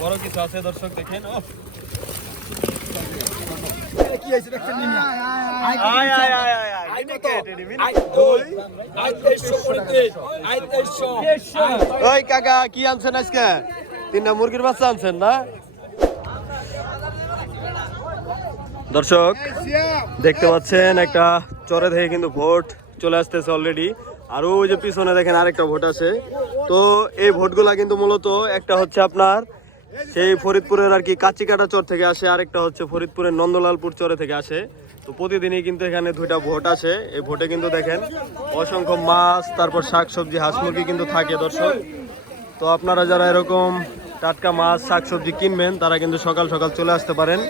বড় কিছু আছে দর্শক দেখেন ও ওই কাকা কি আনছেন আজকে? তিনটা মুরগির বাচ্চা আনছেন না? দর্শক দেখতে পাচ্ছেন একটা চরে থেকে কিন্তু ভোট চলে আসতেছে অলরেডি আর ওই যে পিছনে দেখেন আরেকটা ভোট আছে। তো এই ভোটগুলা কিন্তু মূলত একটা হচ্ছে আপনার সেই ফরিদপুরের আর কি কাচিকাটা চর থেকে আসে, আরেকটা হচ্ছে ফরিদপুরের নন্দলালপুর চরে থেকে আসে। তো প্রতিদিনই কিন্তু এখানে দুইটা ভোট আসে। এই ভোটে কিন্তু দেখেন অসংখ্য মাছ, তারপর শাকসবজি হাঁস মুরগি কিন্তু থাকে দর্শক। তো আপনারা যারা এরকম টাটকা মাছ, শাকসবজি কিনবেন, তারা কিন্তু সকাল সকাল চলে আসতে পারেন।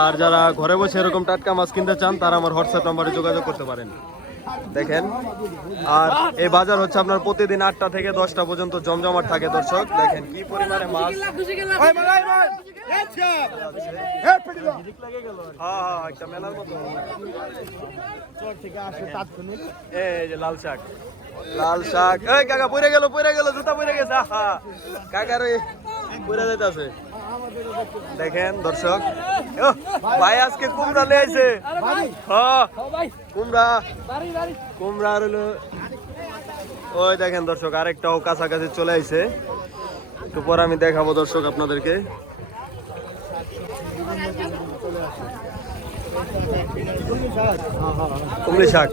আর যারা ঘরে বসে এরকম টাটকা মাছ কিনতে চান, তারা আমার হোয়াটসঅ্যাপ নাম্বারে যোগাযোগ করতে পারেন। দেখেন আর এই বাজার হচ্ছে আপনার প্রতিদিন আটটা থেকে দশটা পর্যন্ত জমজমাট থাকে দর্শক। দেখেন কি পরিমাণে মাছ। একটা মেলার মতো। এই যে লাল শাক। লাল শাক। এই কাকা পড়ে গেল পড়ে গেল জুতা পড়ে গেছে। আহা। কাকার ওই পড়ে যাইতাছে। দেখেন দর্শক। ভাই আজকে কুমড়া হ্যাঁ কুমড়া। কুমড়া আর হলো ওই দেখেন দর্শক আরেকটাও কাছাকাছি চলে আইছে। একটু পর আমি দেখাবো দর্শক আপনাদেরকে। কুমড়ি শাক।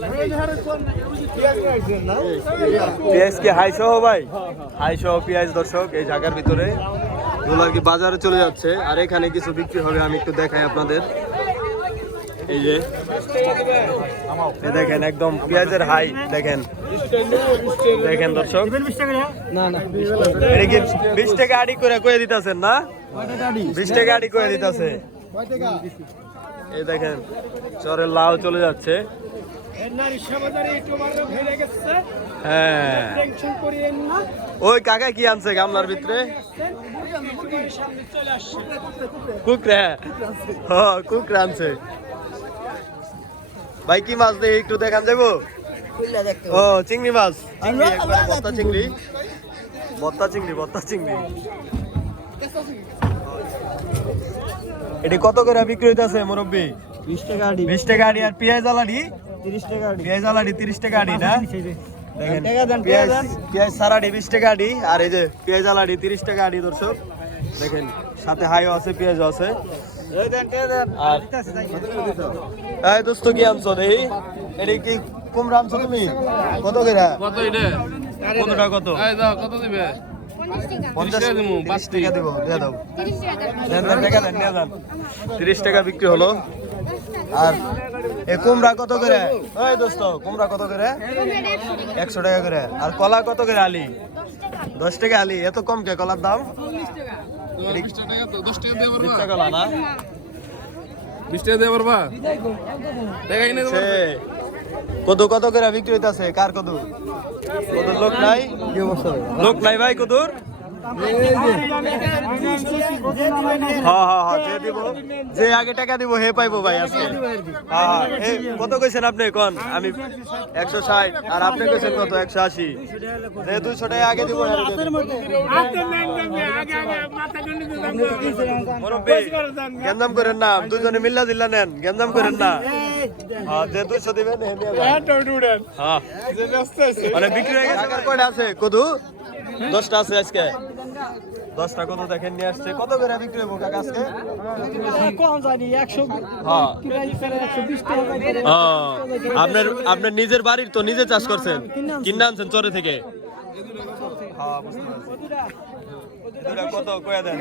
পেঁয়াজ কি হাই সহ ভাই? হাই সহ পেঁয়াজ দর্শক এই জায়গার ভিতরে। এগুলো আর কি বাজারে চলে যাচ্ছে? আর এখানে কিছু বিক্রি হবে আমি একটু দেখাই আপনাদের। এই যে দেখেন একদম পেঁয়াজের হাই দেখেন। দেখেন দর্শক। এটা কি বিশ টাকা আড়ি করে কয়ে দিতেছেন না? বিশ টাকা আড়ি করে দিতেছে। এই দেখেন চরের লাউ চলে যাচ্ছে। হ্যাঁ। ওই কাকা কি আনছে গামলার ভিতরে? কুকরে হ কুকরে আনছে। ভাই কি মাছ দেখি একটু দেখান যাব ও চিংড়ি মাছ। চিংড়ি? একবার বত্তা চিংড়ি। বত্তা চিংড়ি বত্তা চিংড়ি। এটি কত করে বিক্রি হইতাছে মুরব্বী? বিশ টাকা বিশ টাকা আড়ি আর পেঁয়াজ আলাডি তিরিশ টাকা পেঁয়াজ আলাডি তিরিশ টাকা আড়ি না? দেখেন টাকা দেন, পেঁয়াজ সারাডি বিশ টাকা আড়ি আর এই যে পেঁয়াজ আলাডি তিরিশ টাকা আড়ি দর্শক। দেখেন সাথে হাইও আছে পেঁয়াজও আছে। এই দেন টাকা দেন। আর এই দোস্ত কি আনছো দেখি এটি কি কুমড়া আনছো তুমি? কত করে? কত এটা? কতটা কত কত? দিবে? পঞ্চাশ টাকা। দিবো, তিরিশ টাকা দিব দিয়ে দাও। দেন। দেন টাকা দেন নিয়ে যান তিরিশ টাকা বিক্রি হলো। আর এ কুমড়া কত করে? ওই দোস্ত, কুমড়া কত করে? একশো টাকা করে। আর কলা কত করে আলি? দশ টাকা আলি। এত কম কে কলার দাম? কলা না? বিশ টাকা দিয়ে পারবা কিনে কত করে বিক্রি হইতাছে? কার কত কত লোক নাই? লোক নাই ভাই কদুর? হ্যাঁ হ্যাঁ হ্যাঁ যে আগে টাকা দিব, হে পাইবো ভাই আজকে। হ্যাঁ হ্যাঁ কত কইছেন আপনি? আমি একশো ষাট, আর আপনি কইছেন কত? একশো আশি। যে দুইশো আগে দিব গেন্দাম করেন না দুজনে মিল্লা দিল্লা নেন, গেন্দাম করেন না। যে দিবেন। হ্যাঁ মানে বিক্রি হয়ে গেছে। কয়টা আছে? কদু? দশটা আছে আজকে। দশটা কত দেখেন নিয়ে আসছে। কত করে বিক্রি হব কাকা আজকে? কম জানি একশো হ্যাঁ। একশো বিশ টাকা ও, আপনার আপনার নিজের বাড়ির তো নিজে চাষ করছেন। কিনে আনছেন চরে থেকে? হ্যাঁ, বুঝতে পারছি। কত? কয়া দেন।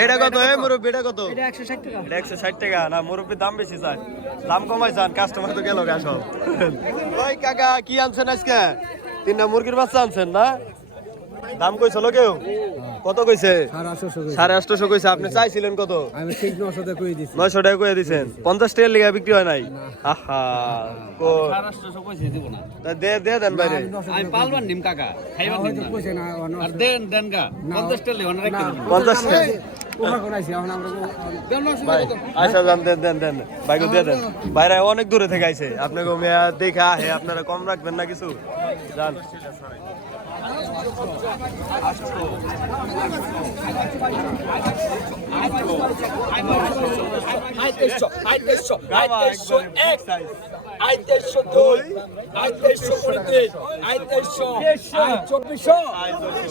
এটা কত? এ মুরব্বি এটা কত? একশো ষাট টাকা। এটা একশো ষাট টাকা। না মুরব্বি দাম বেশি চান দাম কমাই চান কাস্টমার তো গেল গা সব। ওই কাকা কি আনছেন আজকে? তিনটা মুরগির বাচ্চা আনছেন না? দাম কইছিল কেউ? কত কইছে? সাড়ে আটশোশো কইছে। আপনি চাইছিলেন কত? আমি ঠিক নশো টাকা করে দিচ্ছি নয়শো টাকা করে দিছেন। পঞ্চাশ টাকার লেগে বিক্রি হয় নাই? আহা কো তা দে দে দেন বাইরে। আমি পালবার নিম কাকা। খাইবার নিম না। আর দেন দেন গা। পঞ্চাশ টাকা লেগে পঞ্চাশ আচ্ছা অনেক দূরে থেকে আইছে। আপনাকে দেখা হে আপনারা কম রাখবেন না কিছু? যান। আটশো আটশো আটশো আটশো এক আই তেইশশো দুই আই তেইশশো উনত্রিশ আই তেইশশো আই চব্বিশশো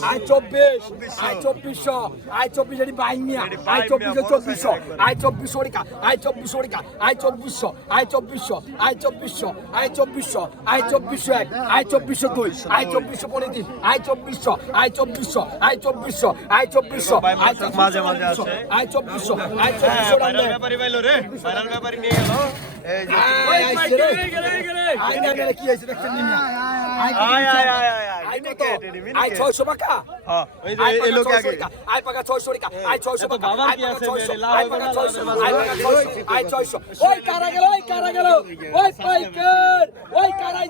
আই চব্বিশ আই চব্বিশশো আই চব্বিশ এটি বাইনিয়া আই চব্বিশশো চব্বিশশো আই চব্বিশশো রিকা আই চব্বিশশো রিকা আই চব্বিশশো আই চব্বিশশো আই চব্বিশশো আই চব্বিশশো আই চব্বিশশো এক আই চব্বিশশো দুই আই চব্বিশশো তিন আই চব্বিশশো আই চব্বিশশো আই চব্বিশশো আই চব্বিশশো আই মাঝে মাঝে আসে। আই চব্বিশশো আই হ্যাঁ চব্বিশশো ব্যাপারী পাইলো রে ব্যাপারী নিয়ে গেল ওই কারা গেল ওই কারা গেল ওই পাইকার ওই কারাই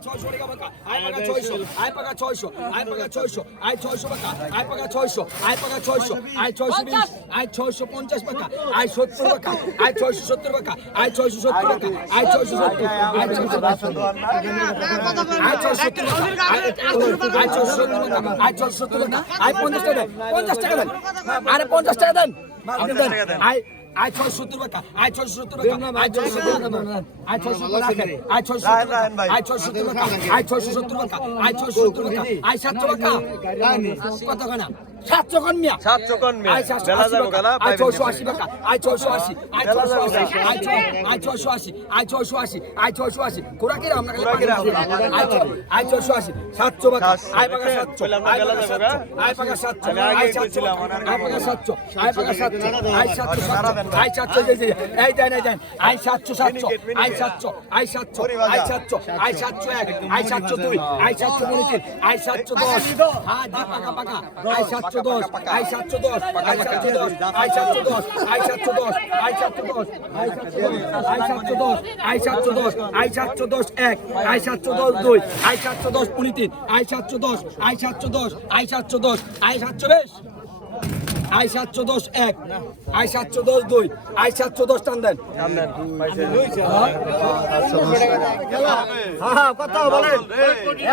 ছয়শো রেখা বাঁকা আয় পাকা ছয়শো আয় পাকা ছয়শো আয় পাকা ছয়শো আয় ছয়শো বাঁকা আয় পাকা ছয়শো আয় পাকা ছয়শো আয় ছয়শো বিশ আয় ছয়শো পঞ্চাশ বাঁকা আয় সত্তর বাঁকা আয় ছয়শো সত্তর বাঁকা আয় ছয়শো সত্তর বাঁকা আয় ছয়শো সত্তর আয় ছয়শো সত্তর আয় ছয়শো সত্তর আয় ছয়শো সত্তর বাঁকা আয় ছয়শো সত্তর বাঁকা আয় পঞ্চাশ টাকা দেন পঞ্চাশ টাকা দেন আরে পঞ্চাশ টাকা দেন আপনি দেন আয় আয় 670 টাকা আয় 670 টাকা আয় 670 টাকা আয় 670 টাকা আয় 670 টাকা আয় 670 টাকা আয় 670 টাকা আয় 670 টাকা আয় 700 টাকা কত কানা সাতশো কন্যা সাতশো কন্যা আয় সাতশো আয় ছয়শো আশি টাকা আয় ছয়শো আশি আয় ছয়শো আশি আয় ছয়শো আশি আয় ছয়শো আশি আয় ছয়শো আশি কোরাকের আমরা আয় ছয়শো আশি। সাতশো টাকা আয় পাকা সাতশো। আয় পাকা সাতশো। আয় পাকা সাতশো। আয় সাতশো। আয় পাকা সাতশো। আয় পাকা সাতশো। আয় সাতশো সাতশো। আয় সাতশো এই দেন এই দেন। আয় সাতশো সাতশো। আয় সাতশো। আয় সাতশো। আয় সাতশো। আয় সাতশো এক। আয় সাতশো দুই। আয় সাতশো উনত্রিশ আয় সাতশো দশ। হ্যাঁ পাকা পাকা। আয় সাতশো 710 আয় 710 আয় 710 আয় 710 আয় 710 আয় 710 আয় 710 আয় 710 আয় 710 এক আয় 710 দুই আয় 710 উনি তিন আয় 710 আয় 710 আয় 710 আয় আই সাতশো দশ এক, আই সাতশো দশ দুই, আই সাতশো দশ টান দেন। হ্যাঁ, হ্যাঁ, কত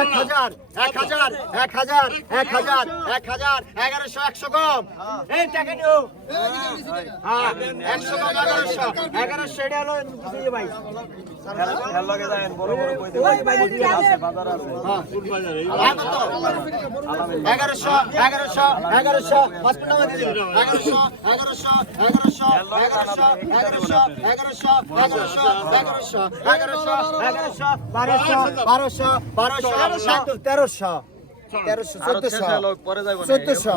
এক হাজার এক হাজার এক হাজার এক হাজার এক হাজার, এগারোশো, একশো কম হ্যাঁ, একশো কম এগারোশো। এগারোশো এগারোশো এগারোশো পাঁচ টাকা তেরোশো তেরোশো চোদ্দশো। চোদ্দশো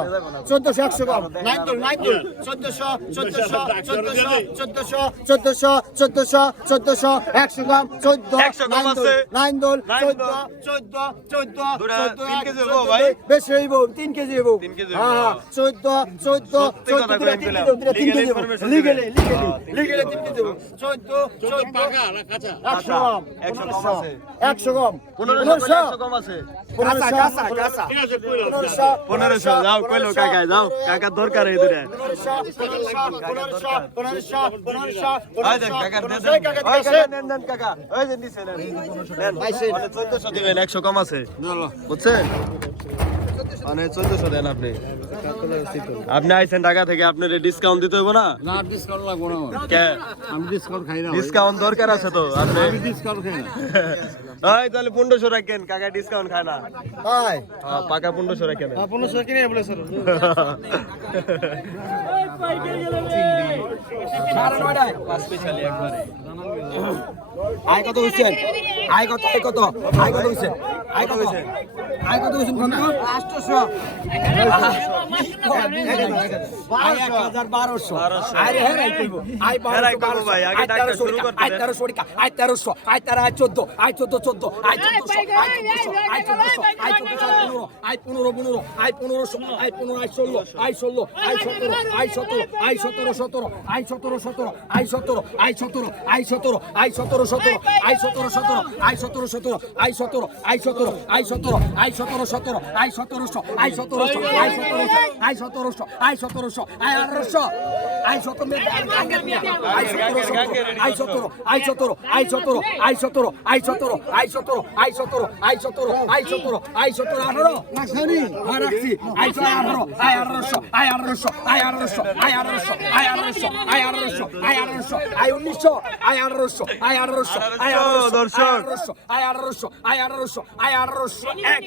চোদ্দশো একশো কম নাইন নাইন চোদ্দশো চোদ্দশো চোদ্দশো চোদ্দশো চোদ্দশো চোদ্দশো চোদ্দশো একশো কম চোদ্দ নাইন দোল। চোদ্দ চোদ্দ চোদ্দ বেশি হইব তিন কেজি হইব। হ্যাঁ চোদ্দ চোদ্দ চোদ্দ তিন কেজি লিগেলে লিগেলে লিগেলে তিন কেজি হ্যাঁ, চোদ্দ হ্যাঁ, চোদ্দ একশো কম একশো কম পনেরোশো পনেরোশো। চাচা পনেরোশো যাও কইলো কাকা যাও। কাকা দরকার এই দূরে চোদ্দশো দিবেন একশো কম আছে। বুঝছেন? মানে 1400 দেন আপনি। আপনি আইছেন ঢাকা থেকে আপনার ডিসকাউন্ট দিতে হইব না? না ডিসকাউন্ট লাগবো না কে? আমি ডিসকাউন্ট খাই না ডিসকাউন্ট দরকার আছে তো আপনি? আমি ডিসকাউন্ট খাই না। ওই তাহলে 1500 রাখেন কাকা ডিসকাউন্ট খায় না। হয় হ্যাঁ, পাকা 1500 রাখেন। পনেরোশো কিনে বলে স্যার সাড়ে নয়টায়। আয় কত হইছেন? আয় কত আয় কত? আয় কত হইছেন? আয় কত? হইছেন আয় কত হইছেন বন্ধু? 800 আয় 1200 আরে হে রাই কইবো আয় 1200 ভাই আগে টাকা শুরু করতে আয় 1300 আয় 1300 আয় 1300 আয় 14 আয় 14 14 আয় 1400 আয় 1400 আয় 1400 আয় 1400 আয় 15 আয় 15 আয় 15 আয় 16 আয় 16 আয় 17 আয় 17 আয় 17 17 আয় 17 17 আয় 17 17 আয় 17 17 আয় আয় সতেরো, আই সতেরো সতেরো, আই সতেরো সতেরো, আই সতেরো সতেরো, আই সতেরো আই সতেরো আই সতেরো আই সতেরো সতেরো, আই সতেরোশো আই সতেরোশো আই সতেরোশো আই সতেরোশো আই সতেরোশো, আই আঠারোশো। আই সতেরো আই সতেরো আই সতেরো আই সতেরো আই সতেরো আই সতেরো আই সতেরো আই সতেরো আই সতেরো আই সতেরো আই সতেরো আই সতেরো আঠারো হ্যাঁ রাখছি আই সতেরো আঠারো আই আঠারোশো আই আঠারোশো আই আঠারোশো আই আঠারোশো আই আঠারোশো আই আঠারোশো আই আঠারোশো আই উনিশশো আই আঠারোশো আই আঠারোশো আই আঠারোশো। আই আঠারোশো আই আঠারোশো আই আঠারোশো এক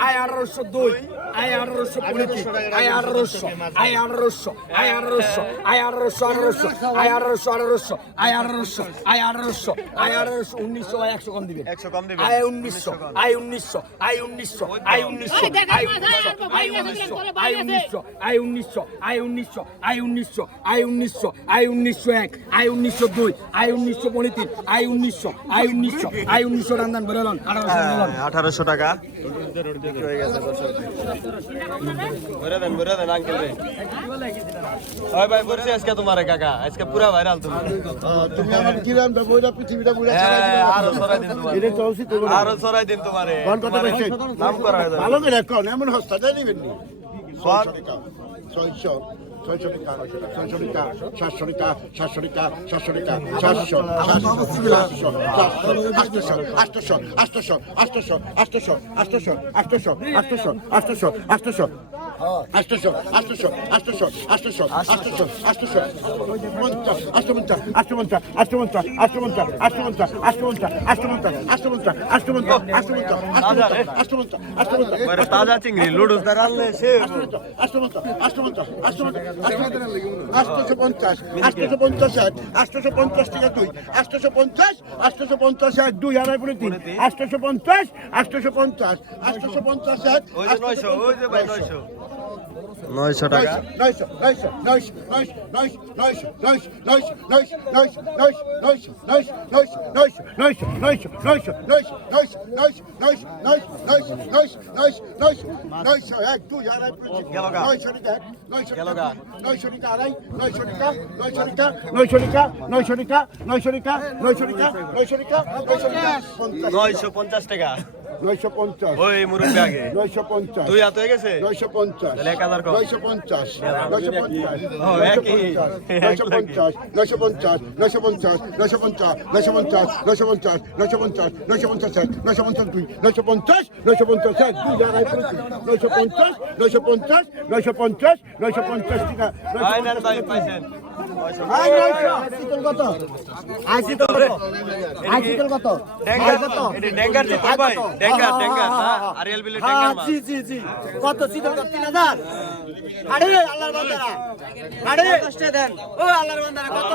আই আঠারোশো দুই আই আঠারোশো আই আঠারোশো আই আঠারোশো আই আঠারোশো আঠারোশো আই আঠারোশো আঠারোশো আই আঠারোশো আই আঠারোশো উনিশশো আই একশো কম দিবে একশো কম দিবে উনিশশো আই উনিশশো আই উনিশশো আই উনিশশো আই উনিশশো আই উনিশশো আই উনিশশো আই উনিশশো আই উনিশশো আই উনিশশো আই উনিশশো আই উনিশশো এক আই উনিশশো দুই আই উনিশশো তিন আই উনিশশো আই উনিশশো আই উনিশশো বেরোলেন আঠারোশো আঠারোশো টাকা বিক্রি ভাই ভাই বলছি আজকে তোমার কাকা আজকে পুরা ভাইরাল তুমি তুমি আমার কিরান বইরা পৃথিবীটা পুরা দিন তোমার এটা দিন তোমারে কোন কথা কইছেন নাম করা ভালো করে কোন এমন হস্তা যাই নিবেন ছয়শরিকা ছয়শরিকা সাতশরিকা সাতশরিকা সাতশরিকা সাতশো সাতশো সাতশো আটশো আটশো আটশো আটশো আটশো আটশো আটশো আটশো আটশো আটশো আটশো আটশো আটশো আটশো আটশো আটশো পঞ্চাশ আটশো পঞ্চাশ আটশো পঞ্চাশ আটশো পঞ্চাশ আটশো পঞ্চাশ আটশো পঞ্চাশ আটশো পঞ্চাশ আটশো পঞ্চাশ আটশো পঞ্চাশ আটশো পঞ্চাশ আটশো পঞ্চাশ আটশো পঞ্চাশ আটশো পঞ্চাশ এবারে তাজা চিংড়ি লুডুস দা রানলে সে আটশো পঞ্চাশ আটশো পঞ্চাশ এক আটশো পঞ্চাশ টাকা দুই আটশো পঞ্চাশ আটশো পঞ্চাশ এক দুই আড়াই পরে তিন আটশো পঞ্চাশ আটশো পঞ্চাশ আটশো পঞ্চাশ এক নয়শো টাকা নয়শো পঞ্চাশ টাকা নয়শো পঞ্চাশ ওই মুরব্বী আগে নয়শো পঞ্চাশ দুই হাত হয়ে গেছে নয়শো পঞ্চাশ এক হাজার। নয়শো পঞ্চাশ নয়শো পঞ্চাশ। নয়শো পঞ্চাশ নয়শো পঞ্চাশ নয়শো পঞ্চাশ নয়শো পঞ্চাশ নয়শো পঞ্চাশ নয়শো পঞ্চাশ নয়শো পঞ্চাশ নয়শো পঞ্চাশ এক নয়শো পঞ্চাশ দুই নয়শো পঞ্চাশ নয়শো পঞ্চাশ এক দুই আড়াই নয়শো পঞ্চাশ নয়শো পঞ্চাশ নয়শো পঞ্চাশ নয়শো পঞ্চাশ টাকা কত কত কত জি কত তিন হাজার আরে আল্লাহর বান্দারা। আরে কষ্টে দেন ও আল্লাহর বান্দারা কত?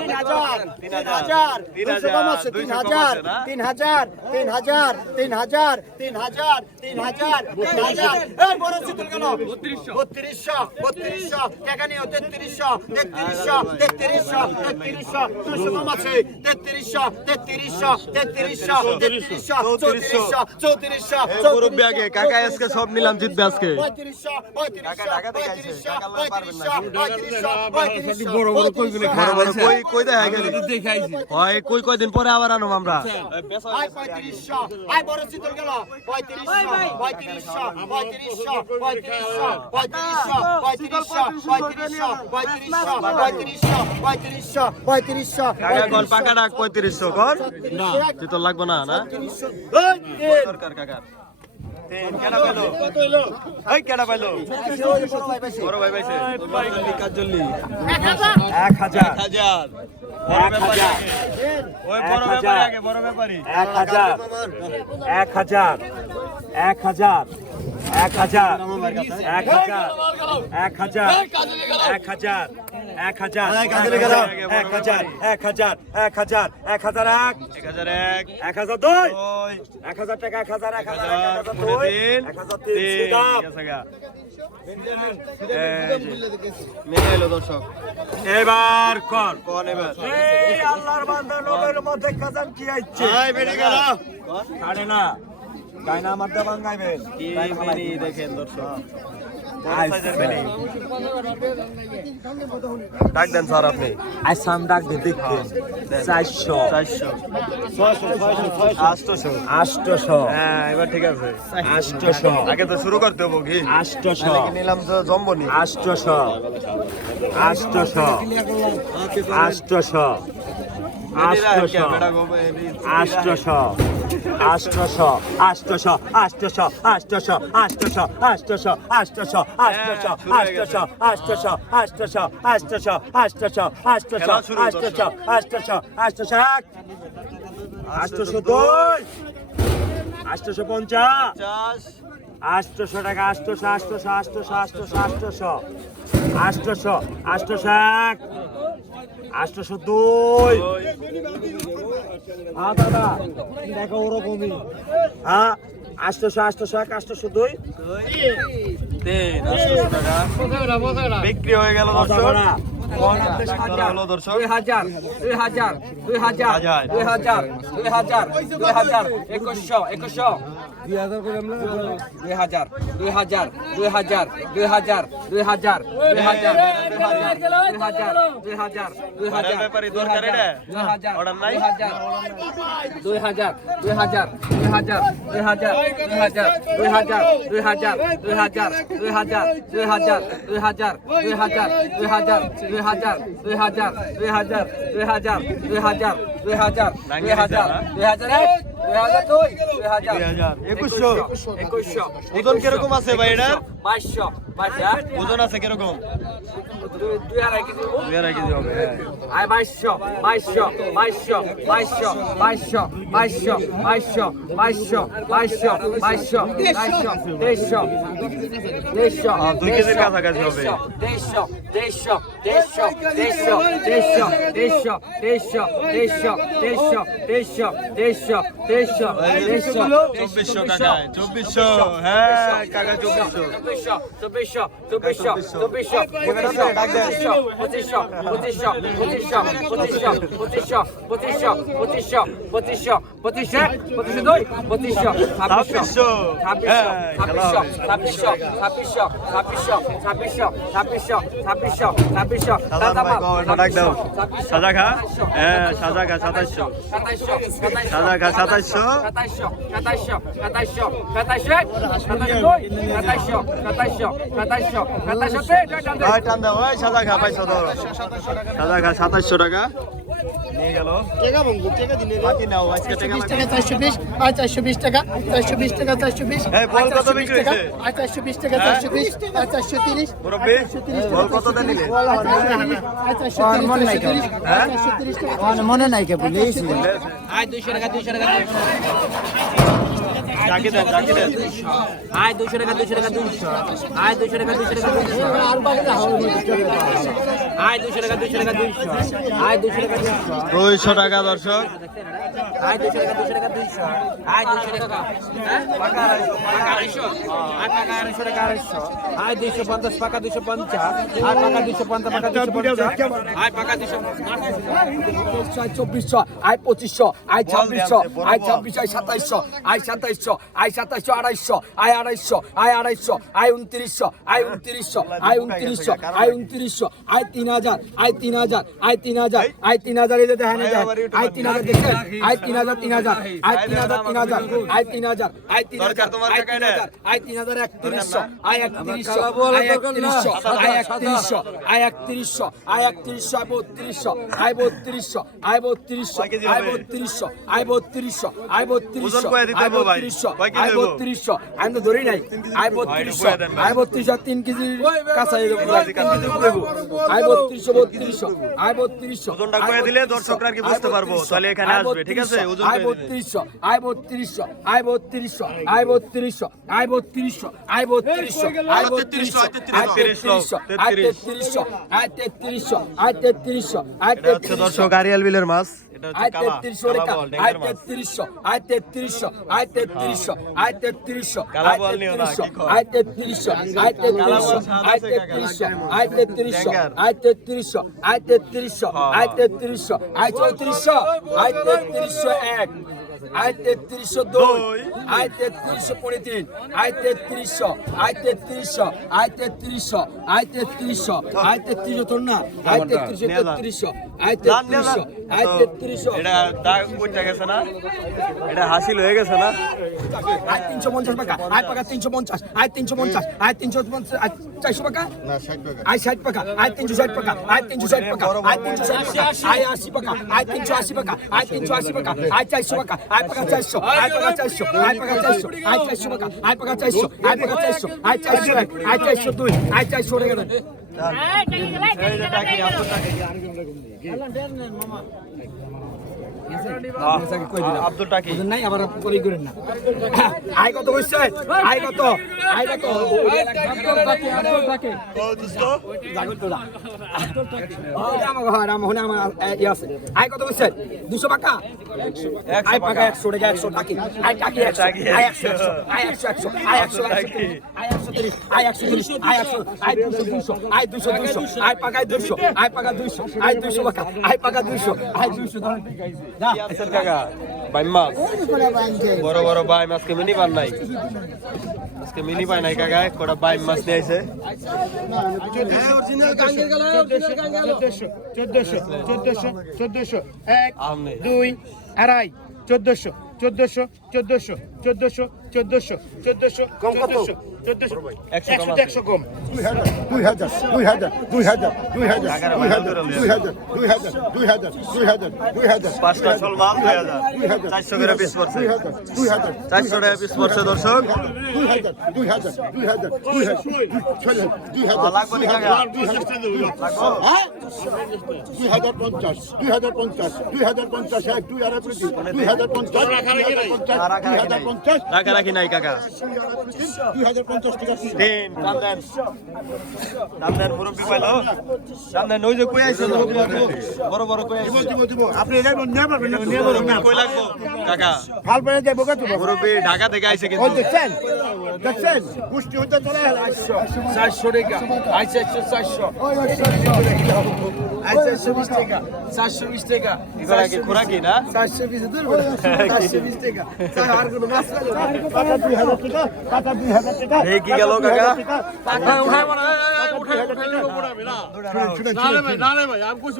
তিন হাজার তিন হাজার হাজার, কম আছে তিন হাজার? তিন হাজার তিন হাজার তিন হাজার তিন হাজার তিন হাজার তিন হাজার। এই বড় শীতল কেন? বত্রিশশো। বত্রিশশো টাকা নিও তেত্রিশশো তেত্রিশশো তেত্রিশশো তেত্রিশশো দুইশো কম আছে তেত্রিশশো তেত্রিশশো তেত্রিশশো তেত্রিশশো চৌত্রিশশো। চৌত্রিশশো এই কাকা আজকে সব নিলাম জিতবে আজকে। পঁয়ত্রিশশো কই কয়দিন পরে আবার আনো আমরা? পঁয়ত্রিশশো কর তুই তো লাগবো না না? কেডা পাইলো? এই কেডা পাইলো? বড় ভাই পাইছে। কাজল্লি এক হাজার। এক হাজার। এক হাজার। ওই বড় ব্যাপারী আগে বড় ব্যাপারী। এক হাজার। এক হাজার। এক হাজার। এক হাজার। এক হাজার। এক হাজার। এক হাজার এক হাজার এক হাজার। এক হাজার এক হাজার এক হাজার এক হাজার এক এক হাজার এক এক হাজার দুই এক হাজার টাকা এক হাজার এক হাজার এক হাজার দুই এক হাজার তিন দর্শক। এবার কর। এবার। এই আল্লাহর বান্দা নবের মধ্যে খাজান কি আইছে? এই বেড়ে গেল। ছাড়ে না গায়না আমার দাবাং গাইবেন দেখেন দর্শক। ডাক দেন স্যার আপনি। আসাম ডাক দিয়ে দেখবেন চারশো। চারশো। আটশোশো আষ্টশো হ্যাঁ এবার ঠিক আছে। আষ্টশো আগে তো শুরু করতে হব কি? আষ্টশো নিলাম তো জম্বনি। আষ্টশো আষ্টশো আষ্টশো আষ্টশো আষ্টশো আষ্টশো আষ্টশো আষ্টশো আষ্টশো আষ্টশো আষ্টশো আষ্টশো আষ্টশো আষ্টশো আষ্টশো আষ্টশো আষ্টশো আষ্টশো আষ্টশো আষ্টশো আষ্টশো আষ্টশো এক আষ্টশো দুই আষ্টশো পঞ্চাশ আষ্টশো টাকা আষ্টশো আষ্টশো আষ্টশো আষ্টশো আষ্টশো আষ্টশো আষ্টশো এক আষ্টশো দুই হ্যাঁ দাদা। দেখো ওরকমই। হ্যাঁ আষ্টশো আষ্টশো এক দুই আটশোশো টাকা বিক্রি হয়ে গেল দর্শক। দুই হাজার দুই হাজার। দুই হাজার। দুই হাজার দুই হাজার দুই হাজার একুশশো একুশশো। দুই হাজার দুই হাজার দুই হাজার দুই হাজার দুই হাজার দুই হাজার দুই হাজার দুই হাজার দুই হাজার আরে ব্যাপারী দরকার এটা? দুই হাজার অর্ডার নাই? দুই হাজার দুই হাজার দুই হাজার দুই হাজার দুই হাজার দুই হাজার দুই হাজার দুই হাজার দুই হাজার দুই হাজার দুই হাজার দুই হাজার দুই হাজার দুই হাজার দুই হাজার দুই হাজার দুই হাজার দুই হাজার দুই হাজার দুই হাজার দুই হাজার এক দুই হাজার দুই দুই হাজার দুই হাজার। একুশশো। একুশশো ওজন কীরকম আছে ভাই এটার? বাইশশো ওজন আছে কীরকম দুই দুই আড়াই কেজি দুই আড়াই কেজি হবে হ্যাঁ। আয় বাইশশো বাইশশো বাইশশো বাইশশো বাইশশো বাইশশো বাইশশো বাইশশো বাইশশো বাইশশো বাইশশো তেইশশো তেইশশো হ্যাঁ, দুই কেজির কাছাকাছি হবে। তেইশশো তেইশশো তেইশশো তেইশশো তেইশশো তেইশশো তেইশশো তেইশশো তেইশশো তেইশশো তেইশশো তেইশশো তেইশশো চব্বিশশো কাকায় চব্বিশশো হ্যাঁ কাকা চব্বিশশো চব্বিশশো চব্বিশশো চব্বিশশো চব্বিশশো পঁচিশশো পঁচিশশো পঁচিশশো পঁচিশশো পঁচিশশো পঁচিশশো পঁচিশশো পঁচিশশো পঁচিশশো পঁচিশশো পঁচিশশো দুই পঁচিশশো ছাব্বিশশো হ্যাঁ, ছাব্বিশশো খেলা ছাব্বিশশো ছাব্বিশশো ছাব্বিশশো ছাব্বিশশো ছাব্বিশশো ছাব্বিশশো ছাব্বিশশো। ভাই কয়টা ডাক দাও। সাদা খা হ্যাঁ? খা সাতাশশো। সাদা খা সাতাশশো। সাতাইশশো সাতাইশশো দুই সাতাইশশো সাতাইশশো সাতাইশশো সাতাইশশো তিন ভাই টান দাও ওই টাকা টাকা টাকা মনে নাই কে হ্যাঁ দুশো টাকা 200 টাকা আয় দুশো টাকা দুশো টাকা দুশো আয় দুশো টাকা দুশো টাকা আয় দুইশো টাকা দুইশো টাকা দুইশো। আয় দুইশো টাকা দুইশো। টাকা দর্শক। আয় দুইশো টাকা দুইশো টাকা দুইশো। আয় দুইশো টাকা। আড়াইশো আড়াইশো। টাকা আড়াইশো। আয় দুইশো পঞ্চাশ পাকা দুইশো পঞ্চাশ। আয় পাকা দুইশো পঞ্চাশ পাকা দুইশো পঞ্চাশ। আয় পাকা দুইশো আয় চব্বিশশো আয় পঁচিশশো আয় ছাব্বিশশো আয় ছাব্বিশশো আয় সাতাইশশো আয় সাতাইশশো আয় সাতাইশশো আড়াইশো আয় আড়াইশো আয় আড়াইশো আয় উনত্রিশশো আয় উনত্রিশশো আয় উনত্রিশশো আয় উনত্রিশশো আয় তিন হাজার আয় তিন হাজার আয় তিন হাজার আয় তিন হাজার এই যে দেখেন আয় তিন হাজার দেখছেন আয় তিন হাজার তিন হাজার আয় তিন হাজার তিন হাজার আয় তিন হাজার আয় তিন হাজার আয় তিন হাজার আয় তিন হাজার একত্রিশশো আয় একত্রিশশো আয় একত্রিশশো আয় একত্রিশশো আয় একত্রিশশো আয় একত্রিশশো আয় বত্রিশশো আয় বত্রিশশো আয় বত্রিশশো আয় বত্রিশশো আয় বত্রিশশো আয় বত্রিশশো আয় বত্রিশশো আয় বত্রিশশো আমি তো ধরি নাই আয় বত্রিশশো। আয় বত্রিশশো তিন কেজি কাঁচা আয় বত্রিশশো বত্রিশশো আয় বত্রিশশো ওজনটা কয়ে দিলে দর্শকরা আর কি বুঝতে পারব। তাহলে এখানে আসবে, ঠিক আছে? ওজন আয় কয়ে দিলে। বত্রিশশো আয় বত্রিশশো আয় বত্রিশশো আয় বত্রিশশো আয় বত্রিশশো আয় বত্রিশশো আয় বত্রিশশো আয় তেত্রিশশো আয় তেত্রিশশো আয় তেত্রিশশো আয় তেত্রিশশো আয় এটা হচ্ছে তেত্রিশশো দর্শক আরিয়াল বিলের মাছ আয় তেত্রিশশো রেখা বল, আয়। তেত্রিশশো আয় তেত্রিশশো আয় তেত্রিশশো আয় তেত্রিশশো আয় তেত্রিশশো? আয় তেত্রিশশো আয় তেত্রিশশো আয় তেত্রিশশো আয় তেত্রিশশো। আয় তেত্রিশশো আয় তেত্রিশশো আয় তেত্রিশশো আয় চৌত্রিশশো আয় তেত্রিশশো এক আয় তেত্রিশশো দুই আয় তেত্রিশশো তিন আয় তেত্রিশশো আয় তেত্রিশশো আয় তেত্রিশশো আয় তেত্রিশশো আয় তেত্রিশশো তোর না আয় তেত্রিশশো তেত্রিশশো আয় তেত্রিশশো আয় তেত্রিশশো এটা দাগ উঠে গেছে না? এটা হাসিল হয়ে গেছে না? আয় তিনশো পঞ্চাশ টাকা আয় পাকা তিনশো পঞ্চাশ আয় তিনশো পঞ্চাশ আয় তিনশো পঞ্চাশ চারশো টাকা আয় ষাট টাকা আয় তিনশো ষাট টাকা আয় তিনশো ষাট টাকা আয় তিনশো ষাট টাকা আয় আশি টাকা আয় তিনশো আশি টাকা আয় তিনশো আশি টাকা আয় চারশো টাকা আয় পাকা চারশো আয় পাকা চারশো আয় পাকা চারশো আয় চারশো টাকা আয় পাকা চারশো আয় পাকা চারশো আয় চারশো এক আয় চারশো দুই আয় চারশো টাকা আব্দুল টাকি নাই? আবার কই করেন না। আয় কত কইছে আয় কত? আয় কত? আব্দুল টাকি ইয়ে আয় কত কইছে 200 টাকা 100 টাকা। 100 টাকা 100 টাকি। আয় টাকি 100 আয় 100 আয় 100 আয় 100 আয় 100 আয় 130 আয় 100 আয় 200 আয় 200 200 আয় পাকা 200 আয় পাকা 200 আয় 200 টাকা আয় পাকা 200 আয় 200 ধরেন। আছেন কাকা বাইম মাছ। বড় বড় বাইম আজকে মিনি পান নাই। আজকে মিনি পায় নাই কাকা কটা মাছ নিয়ে আইছে। চোদ্দশো চোদ্দশো চোদ্দশো চোদ্দশো এক আমনে দুই আড়াই চোদ্দশো চোদ্দশো চোদ্দশো চোদ্দশো চোদ্দশো চোদ্দশো কম কত চোদ্দশো একশো কম একশো কম দুই হাজার দুই হাজার দুই হাজার দুই হাজার দুই হাজার দুই হাজার দুই হাজার দুই হাজার দুই হাজার দুই হাজার পাঁচটা শোল মাল দুই হাজার চারশো করে পিস পড়ছে দুই হাজার চারশো টাকা পিস পড়ছে দর্শক দুই হাজার দুই হাজার দুই হাজার দুই হাজার দুই হাজার? দুই হাজার হ্যাঁ? দুই হাজার পঞ্চাশ দুই হাজার পঞ্চাশ দুই হাজার পঞ্চাশ এক দুই আড়াই দুই হাজার পঞ্চাশ দুই হাজার পঞ্চাশ দুই হাজার পঞ্চাশ টাকা পিস। তিন দাম দেন। দাম দেন মুরব্বী পাইলো। দাম দেন ওই যে কই আইছে বড় বড় কই আইছে? আপনি এটা নিয়ে পারবেন না নিয়ে পারবেন না কই লাগবো কাকা? ফাল পেয়ে মুরব্বী ঢাকা থেকে আইছে কিন্তু। দেখছেন? দেখছেন? পুষ্টি হতে চলে চারশো টাকা। আয় চারশো। টাকা চারশো বিশ টাকা না চারশো বিশ দুই হাজার টাকা। টাকা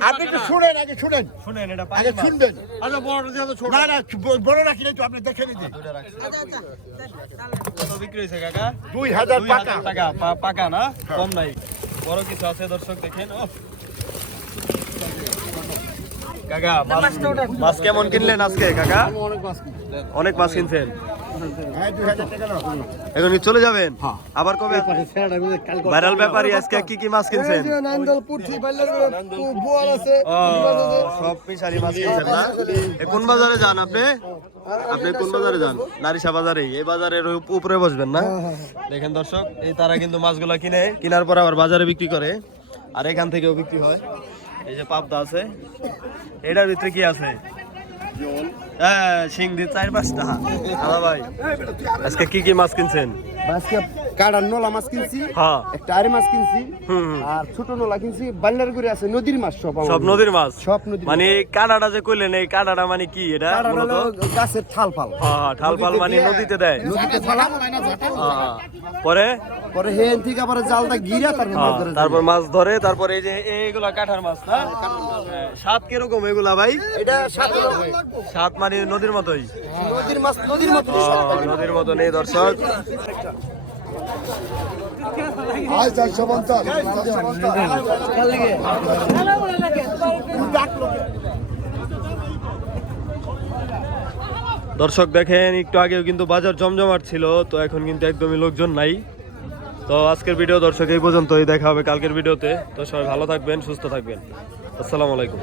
আপনি একটু শুনেন আগে শুনেন আগে শুনবেন আচ্ছা ছোট বড় রাখি আপনি দেখে নিন কত বিক্রি কাকা দুই হাজার দুই টাকা। পাকা না? কম নাই। বড় কিছু আছে দর্শক, দেখেন। ও কাকা মাছ- মাছ কেমন কিনলেন আজকে কাকা? অনেক মাছ কিনছেন। হ্যাঁ দুই হাজার টাকা নাও। এখন চলে যাবেন? আবার কবে? ভাইরাল ব্যাপারই আজকে কি কি মাছ কিনছেন? সব পিসারি মাছ কিনছেন না? কোন বাজারে যান আপনি? আপনি কোন বাজারে যান? নারিশা বাজারে এই বাজারের উপরে বসবেন না? দেখেন দর্শক এই তারা কিন্তু মাছগুলো কিনে কেনার পর আবার বাজারে বিক্রি করে আর এখান থেকেও বিক্রি হয়। এই যে পাবদা আছে এটার ভিতরে কি আছে? হ্যাঁ শিং চার পাঁচটা দাদা ভাই আজকে কি কি মাছ কিনছেন? আজকে কাড়ার নলা মাছ কিনছি হ্যাঁ। একটা আরে মাছ কিনছি হুম হুম। আর ছোট নলা কিনছি বাল্লার করে আছে নদীর মাছ সব সব নদীর মাছ? সব নদীর মানে যে কইলেন এই কানাডা মানে কি এটা মূলত? গাছের থাল ফাল হ্যাঁ হ্যাঁ, ফাল মানে নদীতে দেয়। নদীতে ফালা হ্যাঁ। পরে? পরে হেন থেকে আবার জালটা গিরা তারপর মাছ ধরে তারপর মাছ ধরে তারপর এই যে এইগুলা কাঠার মাছ না? স্বাদ কীরকম এগুলা ভাই? এটা স্বাদ মানে নদীর মতোই। নদীর মাছ নদীর মতো নদীর মতো নেই দর্শক। চারশো পঞ্চাশ দর্শক দেখেন একটু আগেও কিন্তু বাজার জমজমাট ছিল তো এখন কিন্তু একদমই লোকজন নাই। তো আজকের ভিডিও দর্শক এই পর্যন্তই দেখা হবে কালকের ভিডিওতে। তো সবাই ভালো থাকবেন সুস্থ থাকবেন। আসসালামু আলাইকুম।